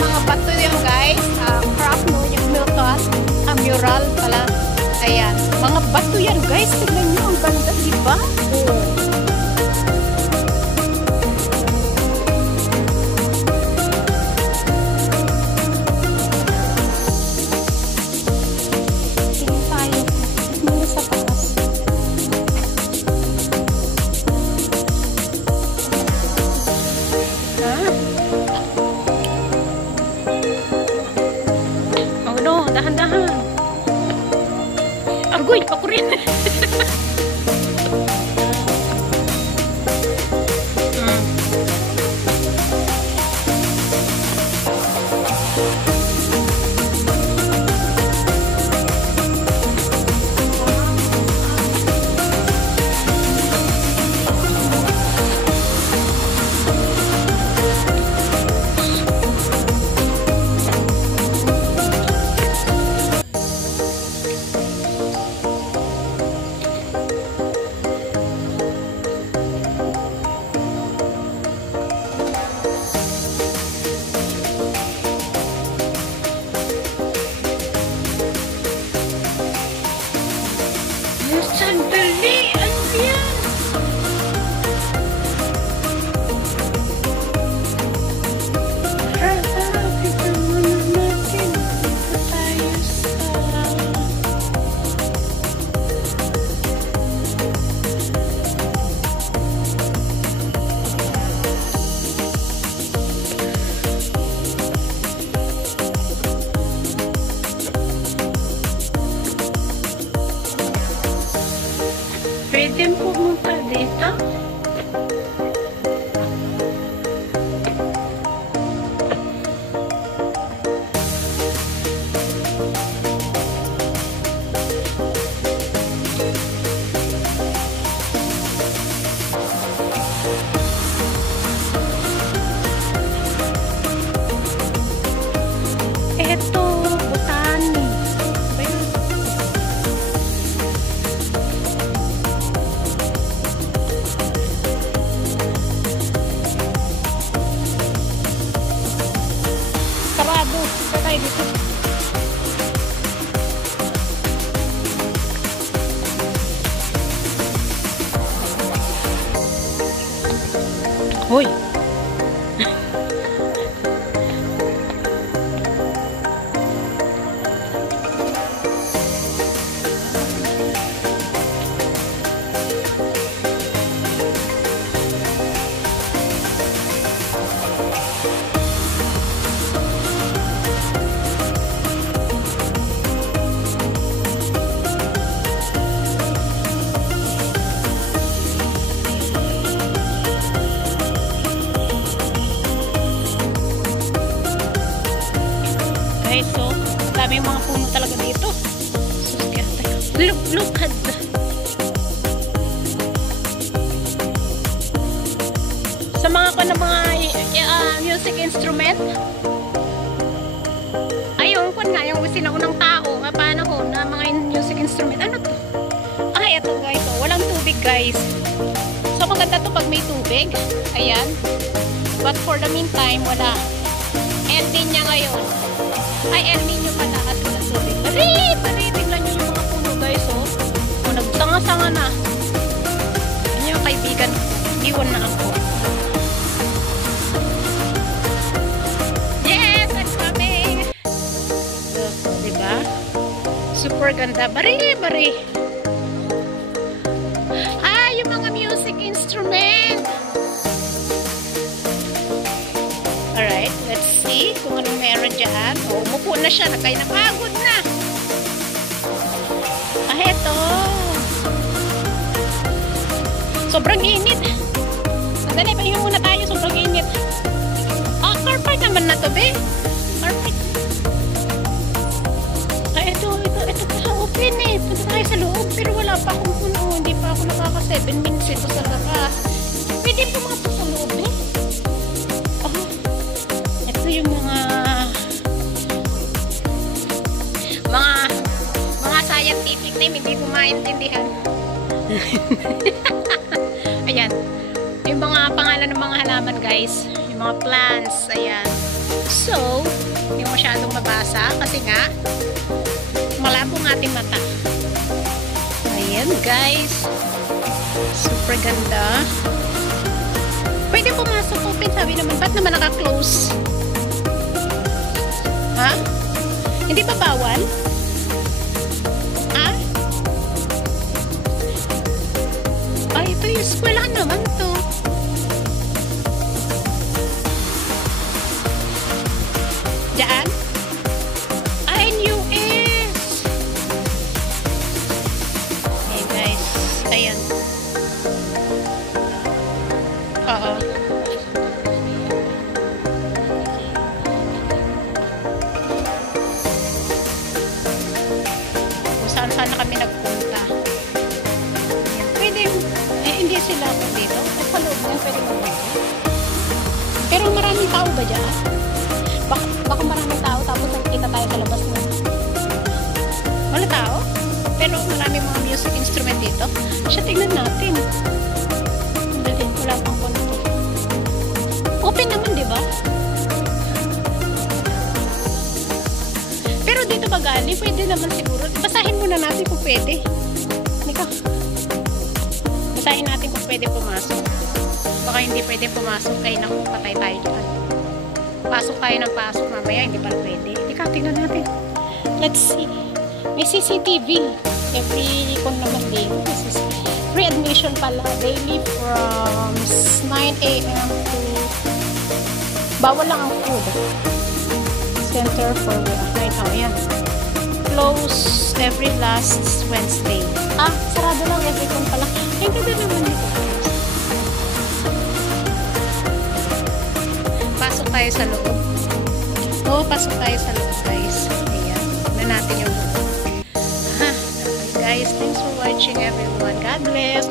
Mga bato yun guys. Craft no, yung Milton. Mural pala. Ayan. Mga bato yan guys. Tignan nyo. Ang ganda, diba? Oh. Dahan-dahan. Agoy, pakurin. Sandali! Ano yan? Kita muna natin. Dito tayo sa... Pwede pumunta dito? Eto, botani. Sarado. Patay dito. Hoy! Guys, so daming mga puno talaga dito. Look at that. Sa mga music instrument, ayun ko nga yung sinaunang tao panahon na mga music instrument. Ano to? Ay, eto guys, so walang tubig guys. So maganda to pag may tubig. Ayan. But for the meantime, wala. Ending niya ngayon. Ay, ending nyo pala at wala tubig. Bari! Tingnan nyo yung mga puno guys, oh. O, nagsanga-sanga na. Yan yung kaibigan. Iwan na ako. Yes! I'm coming! So, diba? Super ganda. Bari! Ah, yung mga music instrument! Alright, let's see kung anong meron dyan. O, umupo na siya. Napagod na. Ah, eto. Sobrang init. Sandali, pahinga muna tayo. Sobrang init. Ah, carpet naman na to, be. Carpet. Ah, ito pa open eh. Punta tayo sa loob. Pero wala pa akong puno. Hindi pa ako nakaka 7 minutes ito sa labas. Pwede po mga sa loob eh. Yung mga scientific name hindi ko maintindihan. Ayan yung mga pangalan ng mga halaman guys, yung mga plants. Ayan, So, hindi mo masyadong mabasa kasi nga malabo ang ating mata. Ayan guys. Super ganda. Pwede pumasok, open. Sabi naman, ba't naman naka-close? Ha? Hindi ba bawal? Ha? Ay, ito yung eskwelahan naman to. Diyan? NUS! Hey guys, ayan. Oo. Kung saan-saan na kami nagpunta. Pwede, hindi sila dito. At sa loob yan, pwede mag-video. Pero maraming tao ba dyan? Baka maraming tao tapos nakikita tayo sa labas na. Wala tao? Pero maraming mga music instrument dito. Siya, tingnan natin. Dali, wala pang konto. Open naman, di ba? Pero dito bagali, pwede naman siguro. Basahin muna natin kung pwede. Nika. Basahin natin kung pwede pumasok. Baka hindi pwede pumasok, kaya naku, patay tayo dyan. Pasok tayo ng pasok, mamaya hindi pala pwede. Ika, tingnan natin. Let's see. May CCTV. Every, kung naman din. Free admission pala. Daily from 9 a.m. to... Bawal lang ang food. Center for... Right now, yan. Close every last Wednesday. Ah, sarado lang every kung pala. Ay, ganda naman dito. Pasok tayo sa loob. Oo, pasok tayo sa loob, guys. Ayan. Na natin yung loob. Ha. Okay, guys. Thanks for watching, everyone. God bless.